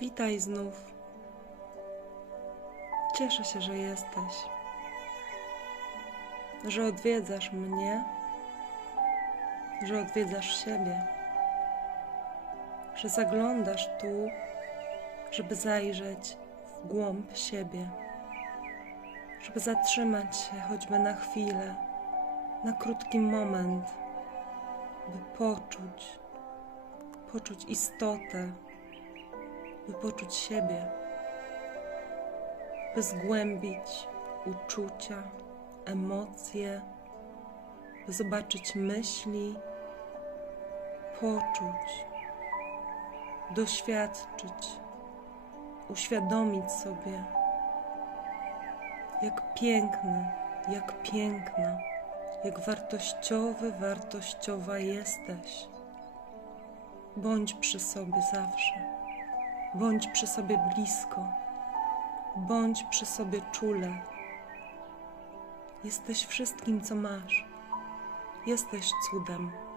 Witaj znów. Cieszę się, że jesteś, że odwiedzasz mnie, że odwiedzasz siebie, że zaglądasz tu, żeby zajrzeć w głąb siebie, żeby zatrzymać się choćby na chwilę, na krótki moment, by poczuć, poczuć istotę by poczuć siebie, by zgłębić uczucia, emocje, by zobaczyć myśli, poczuć, doświadczyć, uświadomić sobie, jak piękny, jak piękna, jak wartościowy, wartościowa jesteś. Bądź przy sobie zawsze. Bądź przy sobie blisko, bądź przy sobie czule. Jesteś wszystkim, co masz. Jesteś cudem.